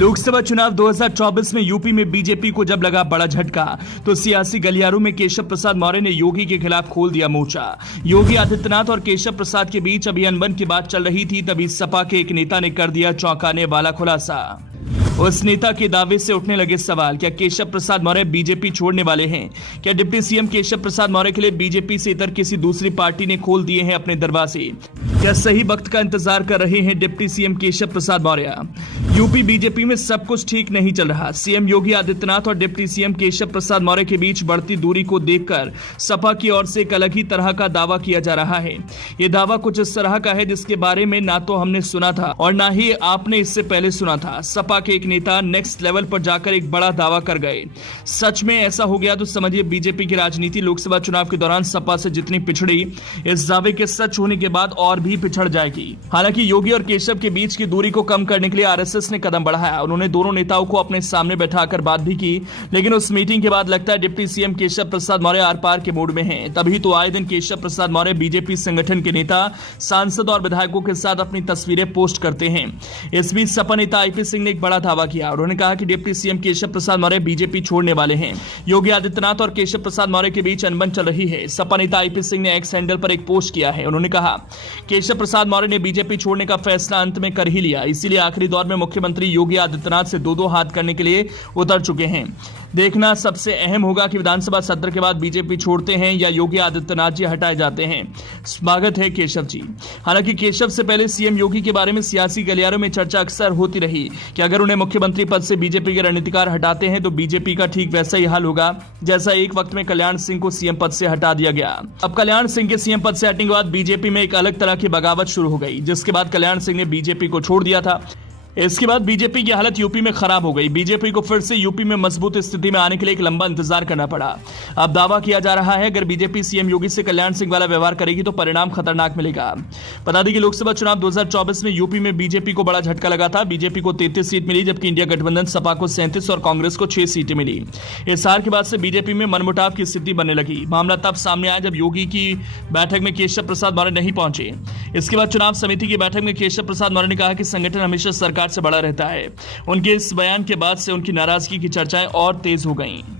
लोकसभा चुनाव 2024 में यूपी में बीजेपी को जब लगा बड़ा झटका तो सियासी गलियारों में केशव प्रसाद मौर्य ने योगी के खिलाफ खोल दिया मोर्चा। योगी आदित्यनाथ और केशव प्रसाद के बीच अभी अनबन की बात चल रही थी, तभी सपा के एक नेता ने कर दिया चौंकाने वाला खुलासा। उस नेता के दावे से उठने लगे सवाल, क्या केशव प्रसाद मौर्य बीजेपी छोड़ने वाले हैं? क्या डिप्टी सीएम केशव प्रसाद मौर्य के लिए बीजेपी से इतर किसी दूसरी पार्टी ने खोल दिए हैं अपने दरवाजे? क्या सही वक्त का इंतजार कर रहे हैं deputy CM Keshav Prasad Maurya? UP BJP में सब कुछ ठीक नहीं चल रहा। सीएम योगी आदित्यनाथ और डिप्टी सीएम केशव प्रसाद मौर्य के बीच बढ़ती दूरी को देखकर सपा की ओर से एक अलग ही तरह का दावा किया जा रहा है। ये दावा कुछ इस तरह का है जिसके बारे में ना तो हमने सुना था और ना ही आपने इससे पहले सुना था। सपा के एक नेता नेक्स्ट लेवल पर जाकर एक बड़ा दावा कर गए। सच में ऐसा हो गया तो समझिए बीजेपी की राजनीति लोकसभा चुनाव के दौरान सपा से जितनी पिछड़ी, इस दावे के सच होने के बाद और भी पिछड़ जाएगी। हालांकि योगी और केशव के बीच की दूरी को कम करने के लिए आरएसएस ने कदम बढ़ाया। उन्होंने दोनों नेताओं को अपने सामने बैठाकर बात भी की, लेकिन उस मीटिंग के बाद लगता है डिप्टी सीएम केशव प्रसाद मौर्य आर पार के मूड में हैं। तभी तो आए दिन केशव प्रसाद मौर्य बीजेपी संगठन के नेता, सांसद और विधायकों के साथ अपनी तस्वीरें पोस्ट करते हैं। इस बीच सपा नेता आईपी सिंह ने एक बड़ा दावा किया। उन्होंने कहा कि deputy CM Keshav Prasad Maurya BJP छोड़ने वाले हैं। योगी आदित्यनाथ और केशव प्रसाद मौर्य के बीच अनबन चल रही है। सपा नेता आईपी सिंह ने एक्स हैंडल पर एक पोस्ट किया है। उन्होंने कहा, केशव प्रसाद मौर्य ने बीजेपी छोड़ने का फैसला अंत में कर ही लिया, इसीलिए आखिरी दौर में मुख्यमंत्री योगी आदित्यनाथ से दो हाथ करने के लिए उतर चुके हैं। देखना सबसे अहम होगा कि विधानसभा सत्र के बाद बीजेपी छोड़ते हैं या योगी आदित्यनाथ जी हटाए जाते हैं। स्वागत है केशव जी। हालांकि केशव से पहले सीएम योगी के बारे में सियासी गलियारों में चर्चा अक्सर होती रही कि अगर उन्हें मुख्यमंत्री पद से बीजेपी के रणनीतिकार हटाते हैं तो बीजेपी का ठीक वैसा ही हाल होगा जैसा एक वक्त में कल्याण सिंह को सीएम पद से हटा दिया गया। अब कल्याण सिंह के सीएम पद से हटने के बाद बीजेपी में एक अलग तरह की बगावत शुरू हो गई, जिसके बाद कल्याण सिंह ने बीजेपी को छोड़ दिया था। इसके बाद बीजेपी की हालत यूपी में खराब हो गई। बीजेपी को फिर से यूपी में मजबूत स्थिति में आने के लिए एक लंबा इंतजार करना पड़ा। अब दावा किया जा रहा है अगर बीजेपी सीएम योगी से कल्याण सिंह वाला व्यवहार करेगी तो परिणाम खतरनाक मिलेगा। बता दें कि लोकसभा चुनाव 2024 में यूपी में बीजेपी को बड़ा झटका लगा था। बीजेपी को 33 सीट मिली, जबकि इंडिया गठबंधन सपा को 37 और कांग्रेस को 6 सीटें मिली। इस हार के बाद से बीजेपी में मनमुटाव की स्थिति बनने लगी। मामला तब सामने आया जब योगी की बैठक में केशव प्रसाद मौर्य नहीं पहुंचे। इसके बाद चुनाव समिति की बैठक में केशव प्रसाद मौर्य ने कहा कि संगठन हमेशा सरकार से बड़ा रहता है। उनके इस बयान के बाद से उनकी नाराजगी की चर्चाएं और तेज हो गईं।